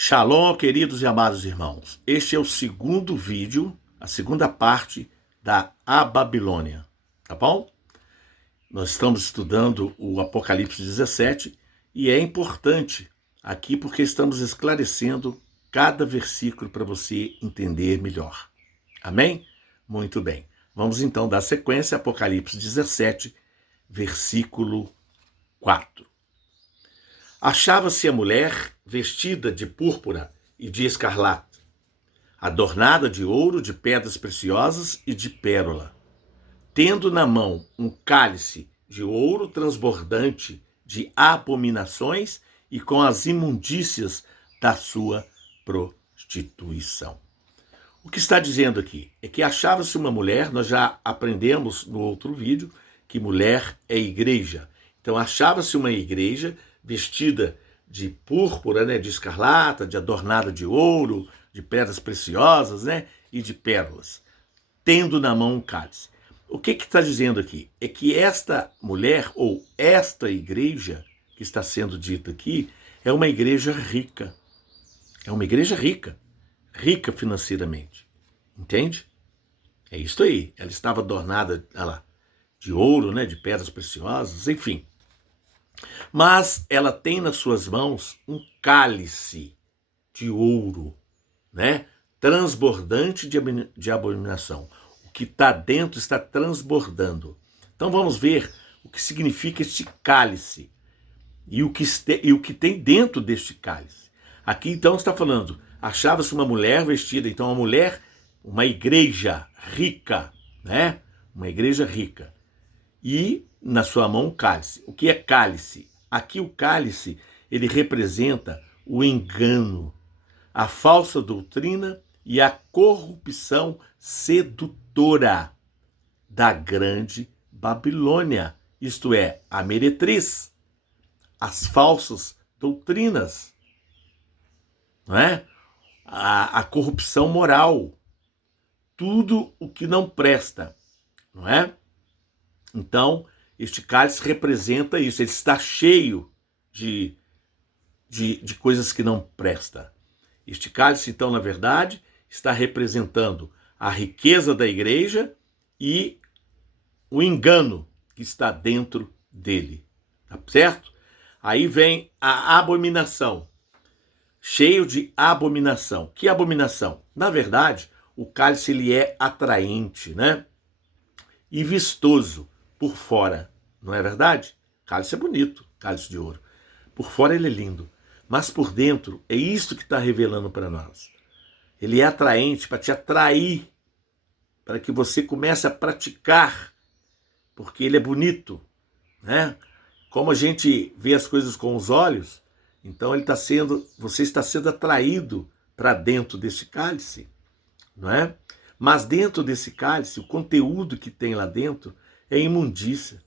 Shalom, queridos e amados irmãos. Este é o segundo vídeo, a segunda parte da A Babilônia, tá bom? Nós estamos estudando o Apocalipse 17 e é importante aqui porque estamos esclarecendo cada versículo para você entender melhor. Amém? Muito bem. Vamos então dar sequência a Apocalipse 17, versículo 4. Achava-se a mulher vestida de púrpura e de escarlate, adornada de ouro, de pedras preciosas e de pérola, tendo na mão um cálice de ouro transbordante de abominações e com as imundícias da sua prostituição. O que está dizendo aqui é que achava-se uma mulher, nós já aprendemos no outro vídeo que mulher é igreja. Então achava-se uma igreja vestida de púrpura, né, de escarlata, de adornada de ouro, de pedras preciosas, né, e de pérolas, tendo na mão um cálice. O que está dizendo aqui? É que esta mulher, ou esta igreja que está sendo dita aqui, é uma igreja rica. É uma igreja rica. Rica financeiramente. Entende? É isso aí. Ela estava adornada, olha lá, de ouro, né, de pedras preciosas, enfim. Mas ela tem nas suas mãos um cálice de ouro, né, transbordante de abominação. O que está dentro está transbordando. Então vamos ver o que significa este cálice e o que tem dentro deste cálice. Aqui então está falando, achava-se uma mulher vestida, então uma mulher, uma igreja rica, né? Uma igreja rica. E na sua mão um cálice. O que é cálice? Aqui o cálice, ele representa o engano, a falsa doutrina e a corrupção sedutora da grande Babilônia, isto é, a meretriz, as falsas doutrinas, não é? A corrupção moral, tudo o que não presta, não é? Então, este cálice representa isso, ele está cheio de coisas que não prestam. Este cálice, então, na verdade, está representando a riqueza da igreja e o engano que está dentro dele, tá certo? Aí vem a abominação, cheio de abominação. Que abominação? Na verdade, o cálice ele é atraente, né? E vistoso por fora, não é verdade? Cálice é bonito, cálice de ouro. Por fora ele é lindo, mas por dentro é isso que está revelando para nós. Ele é atraente para te atrair, para que você comece a praticar, porque ele é bonito, né? Como a gente vê as coisas com os olhos, então você está sendo atraído para dentro desse cálice, não é? Mas dentro desse cálice, o conteúdo que tem lá dentro é imundícia,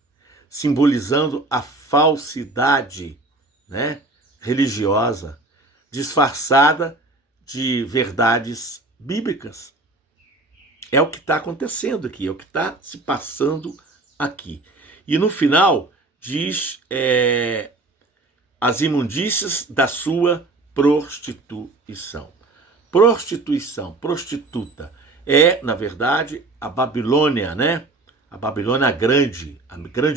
simbolizando a falsidade, né, religiosa, disfarçada de verdades bíblicas. É o que está acontecendo aqui, é o que está se passando aqui. E no final diz as imundícias da sua prostituição. Prostituição, prostituta, é, na verdade, a Babilônia, né? A Babilônia a grande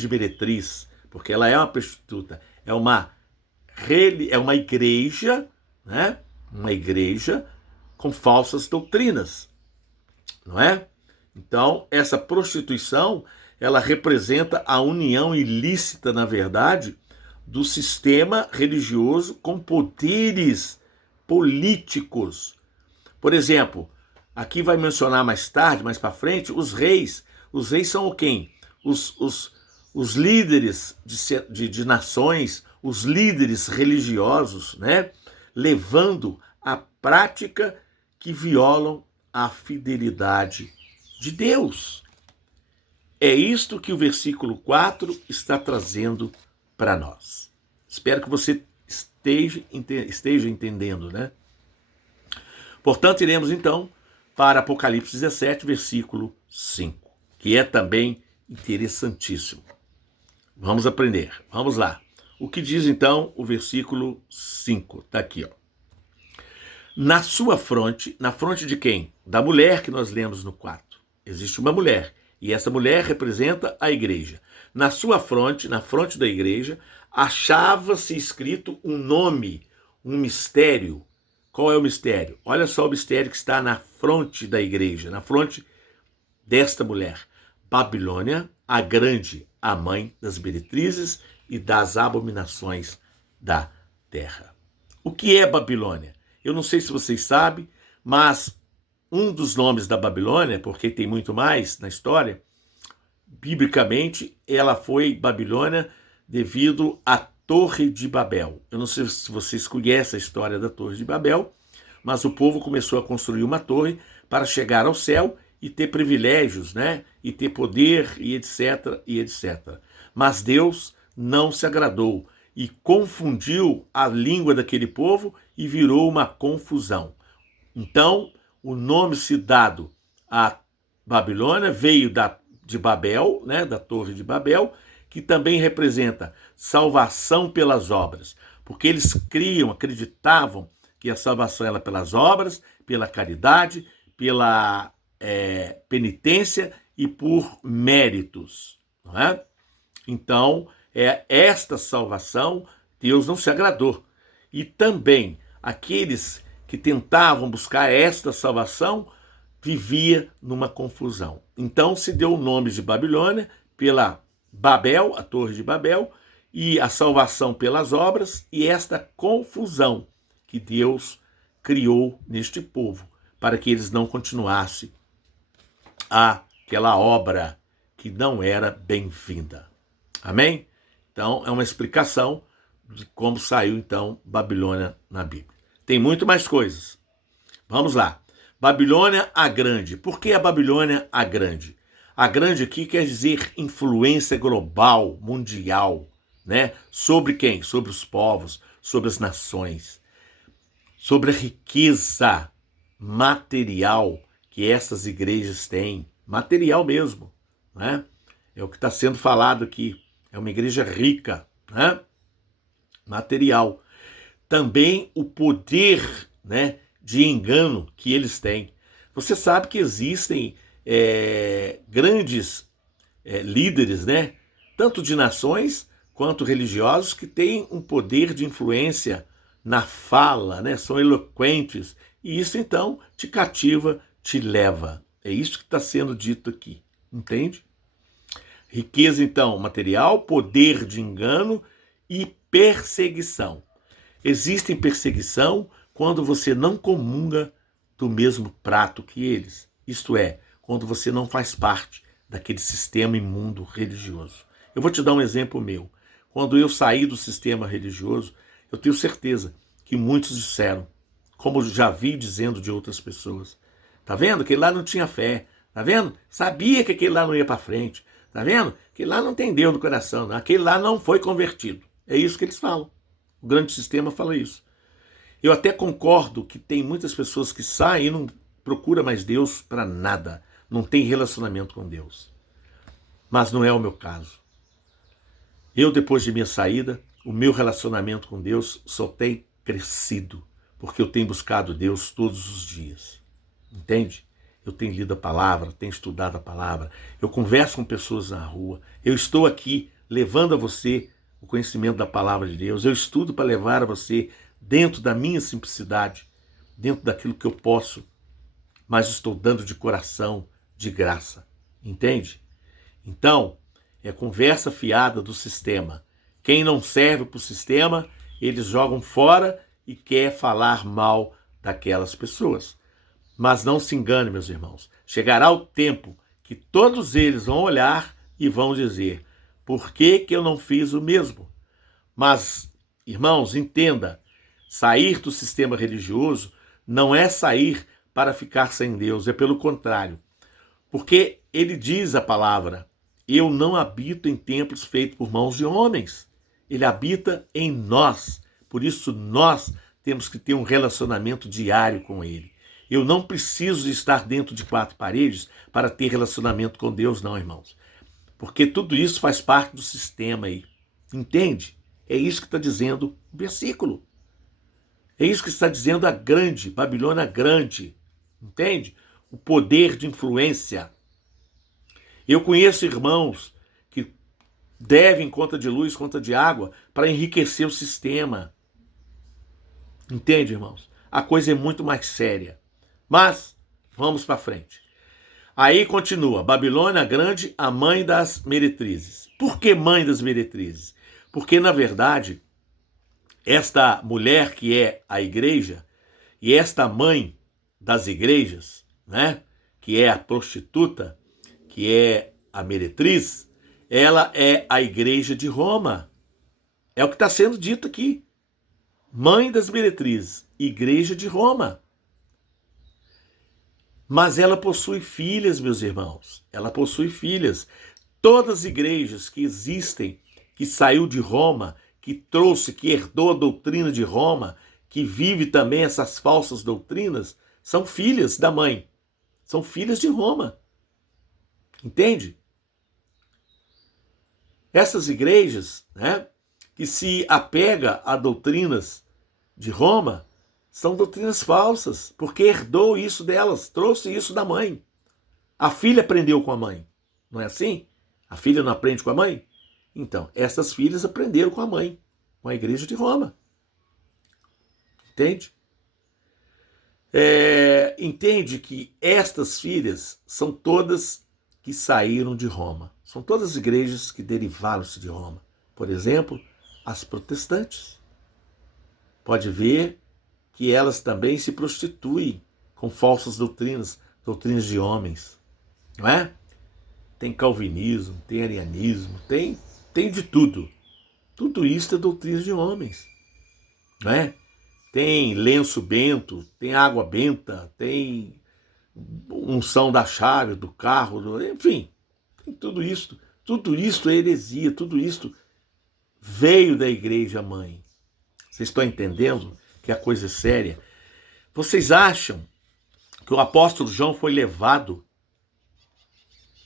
meretriz, porque ela é uma prostituta, é uma igreja, né? Uma igreja com falsas doutrinas, não é? Então, essa prostituição, ela representa a união ilícita, na verdade, do sistema religioso com poderes políticos. Por exemplo, aqui vai mencionar mais tarde, mais para frente, os reis. Os reis são quem? Os líderes de nações, os líderes religiosos, né? Levando a prática que violam a fidelidade de Deus. É isto que o versículo 4 está trazendo para nós. Espero que você esteja entendendo, né? Portanto, iremos então para Apocalipse 17, versículo 5, que é também interessantíssimo. Vamos aprender, vamos lá. O que diz então o versículo 5? Está aqui, ó. Na sua fronte, na fronte de quem? Da mulher que nós lemos no 4. Existe uma mulher, e essa mulher representa a igreja. Na sua fronte, na fronte da igreja, achava-se escrito um nome, um mistério. Qual é o mistério? Olha só o mistério que está na fronte da igreja, na fronte desta mulher. Babilônia, a grande, a mãe das meretrizes e das abominações da terra. O que é Babilônia? Eu não sei se vocês sabem, mas um dos nomes da Babilônia, porque tem muito mais na história, biblicamente, ela foi Babilônia devido à Torre de Babel. Eu não sei se vocês conhecem a história da Torre de Babel, mas o povo começou a construir uma torre para chegar ao céu e ter privilégios, né? E ter poder, e etc, e etc. Mas Deus não se agradou e confundiu a língua daquele povo e virou uma confusão. Então, o nome se dado à Babilônia veio de Babel, né, da Torre de Babel, que também representa salvação pelas obras, porque eles acreditavam que a salvação era pelas obras, pela caridade, pela penitência e por méritos, não é? Então, esta salvação, Deus não se agradou. E também aqueles que tentavam buscar esta salvação vivia numa confusão. Então se deu o nome de Babilônia pela Babel, a Torre de Babel, e a salvação pelas obras, e esta confusão que Deus criou neste povo, para que eles não continuassem aquela obra que não era bem-vinda. Amém? Então, é uma explicação de como saiu, então, Babilônia na Bíblia. Tem muito mais coisas. Vamos lá. Babilônia a Grande. Por que a Babilônia a Grande? A Grande aqui quer dizer influência global, mundial, né? Sobre quem? Sobre os povos, sobre as nações, sobre a riqueza material que essas igrejas têm. Material mesmo, né? É o que está sendo falado aqui. É uma igreja rica, né? Material. Também o poder, né, de engano que eles têm. Você sabe que existem grandes líderes, né, tanto de nações quanto religiosos, que têm um poder de influência na fala, né, são eloquentes, e isso então te cativa, te leva. É isso que está sendo dito aqui, entende? Riqueza, então, material, poder de engano e perseguição. Existe perseguição quando você não comunga do mesmo prato que eles. Isto é, quando você não faz parte daquele sistema imundo religioso. Eu vou te dar um exemplo meu. Quando eu saí do sistema religioso, eu tenho certeza que muitos disseram, como já vi dizendo de outras pessoas, tá vendo? Que lá não tinha fé, tá vendo? Sabia que aquele lá não ia para frente, tá vendo? Que lá não tem Deus no coração, aquele lá não foi convertido. É isso que eles falam. O grande sistema fala isso. Eu até concordo que tem muitas pessoas que saem e não procuram mais Deus para nada. Não tem relacionamento com Deus. Mas não é o meu caso. Eu, depois de minha saída, o meu relacionamento com Deus só tem crescido, porque eu tenho buscado Deus todos os dias. Entende? Eu tenho lido a palavra, tenho estudado a palavra, eu converso com pessoas na rua, eu estou aqui levando a você o conhecimento da palavra de Deus, eu estudo para levar a você dentro da minha simplicidade, dentro daquilo que eu posso, mas estou dando de coração, de graça. Entende? Então, é conversa fiada do sistema. Quem não serve para o sistema, eles jogam fora e quer falar mal daquelas pessoas. Mas não se engane, meus irmãos. Chegará o tempo que todos eles vão olhar e vão dizer: por que eu não fiz o mesmo? Mas, irmãos, entenda, sair do sistema religioso não é sair para ficar sem Deus, é pelo contrário. Porque ele diz a palavra: eu não habito em templos feitos por mãos de homens. Ele habita em nós. Por isso nós temos que ter um relacionamento diário com ele. Eu não preciso estar dentro de 4 paredes para ter relacionamento com Deus, não, irmãos. Porque tudo isso faz parte do sistema aí. Entende? É isso que está dizendo o versículo. É isso que está dizendo a grande, Babilônia grande. Entende? O poder de influência. Eu conheço irmãos que devem conta de luz, conta de água, para enriquecer o sistema. Entende, irmãos? A coisa é muito mais séria. Mas, vamos para frente. Aí continua, Babilônia grande, a mãe das meretrizes. Por que mãe das meretrizes? Porque, na verdade, esta mulher que é a igreja e esta mãe das igrejas, né, que é a prostituta, que é a meretriz, ela é a igreja de Roma. É o que está sendo dito aqui. Mãe das meretrizes, igreja de Roma. Mas ela possui filhas, meus irmãos. Ela possui filhas. Todas as igrejas que existem, que saiu de Roma, que trouxe, que herdou a doutrina de Roma, que vive também essas falsas doutrinas, são filhas da mãe. São filhas de Roma. Entende? Essas igrejas, né, que se apega a doutrinas de Roma, são doutrinas falsas, porque herdou isso delas, trouxe isso da mãe. A filha aprendeu com a mãe, não é assim? A filha não aprende com a mãe? Então, essas filhas aprenderam com a mãe, com a igreja de Roma. Entende? Entende que estas filhas são todas que saíram de Roma. São todas as igrejas que derivaram-se de Roma. Por exemplo, as protestantes. Pode ver que elas também se prostituem com falsas doutrinas, doutrinas de homens, não é? Tem calvinismo, tem arianismo, tem de tudo. Tudo isso é doutrina de homens, não é? Tem lenço bento, tem água benta, tem unção da chave, do carro, enfim, tem tudo isso. Tudo isso é heresia, tudo isso veio da igreja mãe. Vocês estão entendendo que a coisa é séria? Vocês acham que o apóstolo João foi levado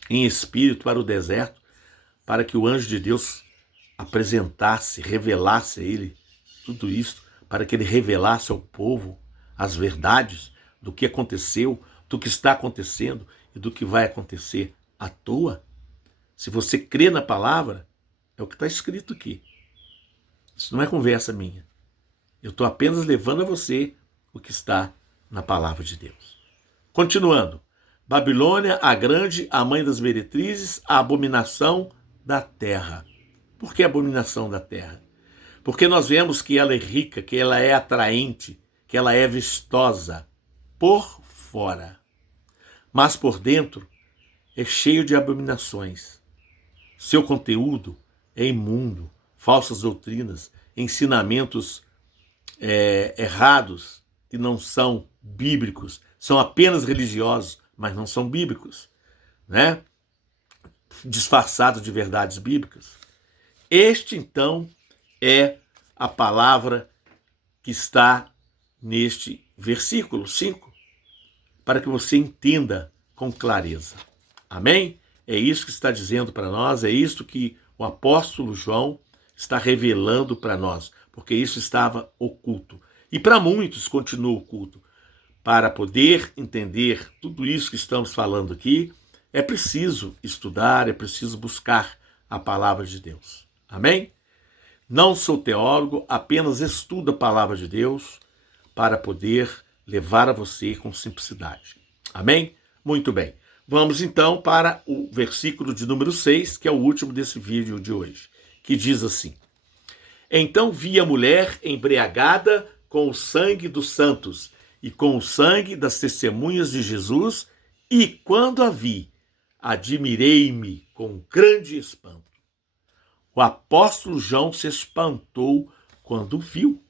em espírito para o deserto para que o anjo de Deus apresentasse, revelasse a ele tudo isso, para que ele revelasse ao povo as verdades do que aconteceu, do que está acontecendo e do que vai acontecer à toa? Se você crê na palavra, é o que está escrito aqui. Isso não é conversa minha. Eu estou apenas levando a você o que está na palavra de Deus. Continuando. Babilônia, a grande, a mãe das meretrizes, a abominação da terra. Por que abominação da terra? Porque nós vemos que ela é rica, que ela é atraente, que ela é vistosa por fora. Mas por dentro é cheio de abominações. Seu conteúdo é imundo, falsas doutrinas, ensinamentos errados, que não são bíblicos, são apenas religiosos, mas não são bíblicos, né? Disfarçados de verdades bíblicas. Este, então, é a palavra que está neste versículo 5, para que você entenda com clareza. Amém? É isso que está dizendo para nós, é isso que o apóstolo João está revelando para nós, porque isso estava oculto. E para muitos continua oculto. Para poder entender tudo isso que estamos falando aqui, é preciso estudar, é preciso buscar a palavra de Deus. Amém? Não sou teólogo, apenas estudo a palavra de Deus para poder levar a você com simplicidade. Amém? Muito bem. Vamos então para o versículo de número 6, que é o último desse vídeo de hoje, que diz assim: Então vi a mulher embriagada com o sangue dos santos e com o sangue das testemunhas de Jesus, e quando a vi, admirei-me com grande espanto. O apóstolo João se espantou quando viu.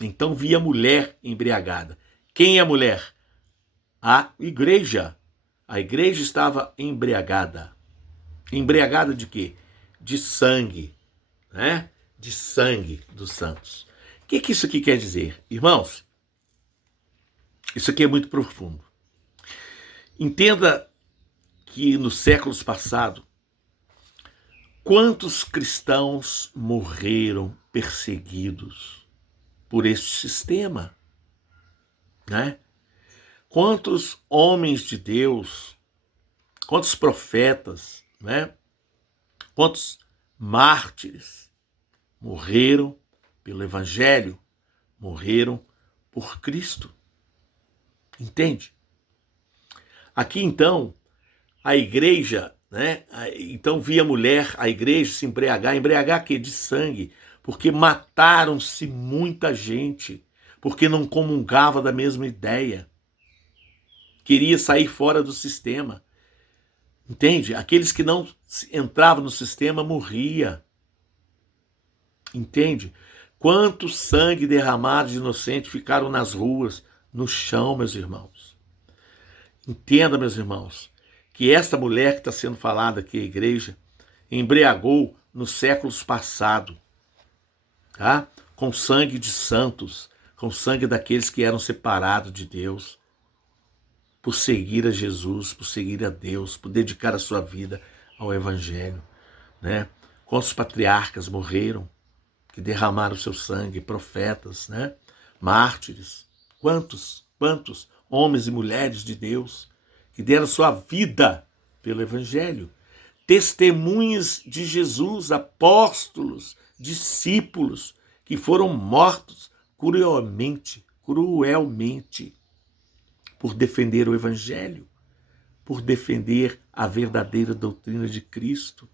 Então vi a mulher embriagada. Quem é a mulher? A igreja. A igreja estava embriagada. Embriagada de quê? De sangue, né? De sangue dos santos. O que isso aqui quer dizer? Irmãos, isso aqui é muito profundo. Entenda que nos séculos passados, quantos cristãos morreram perseguidos? por este sistema, né? Quantos homens de Deus, quantos profetas, né? Quantos mártires morreram pelo Evangelho, morreram por Cristo. Entende? Aqui então, a igreja, né? Então via a igreja se embriagar quê? De sangue, porque mataram-se muita gente, porque não comungava da mesma ideia, queria sair fora do sistema. Entende? Aqueles que não entravam no sistema morria. Entende? Quanto sangue derramado de inocente ficaram nas ruas, no chão, meus irmãos. Entenda, meus irmãos, que esta mulher que está sendo falada aqui, a igreja, embriagou nos séculos passados, tá? Com sangue de santos, com sangue daqueles que eram separados de Deus, por seguir a Jesus, por seguir a Deus, por dedicar a sua vida ao Evangelho, né? Quantos patriarcas morreram, que derramaram seu sangue, profetas, né? Mártires, quantos homens e mulheres de Deus que deram sua vida pelo Evangelho, testemunhas de Jesus, apóstolos, discípulos, que foram mortos cruelmente, por defender o Evangelho, por defender a verdadeira doutrina de Cristo.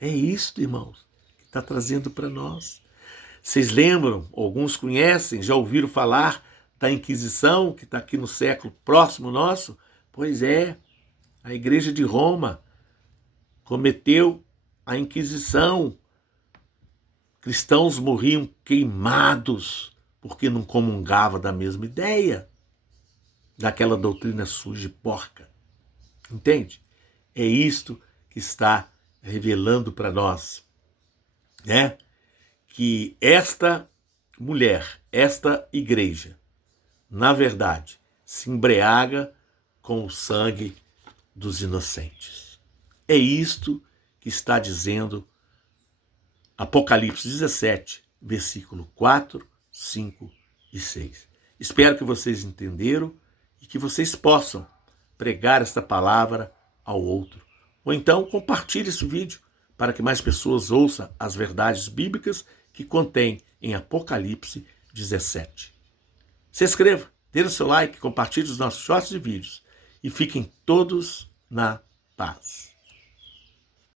É isto, irmãos, que está trazendo para nós. Vocês lembram, alguns conhecem, já ouviram falar da Inquisição, que está aqui no século próximo nosso? Pois é, a Igreja de Roma cometeu a Inquisição. Cristãos morriam queimados porque não comungavam da mesma ideia, daquela doutrina suja e porca. Entende? É isto que está revelando para nós, né? Que esta mulher, esta igreja, na verdade, se embriaga com o sangue dos inocentes. É isto que está dizendo Apocalipse 17, versículo 4, 5 e 6. Espero que vocês entenderam e que vocês possam pregar esta palavra ao outro. Ou então compartilhe esse vídeo para que mais pessoas ouçam as verdades bíblicas que contém em Apocalipse 17. Se inscreva, dê o seu like, compartilhe os nossos shorts e vídeos e fiquem todos na paz.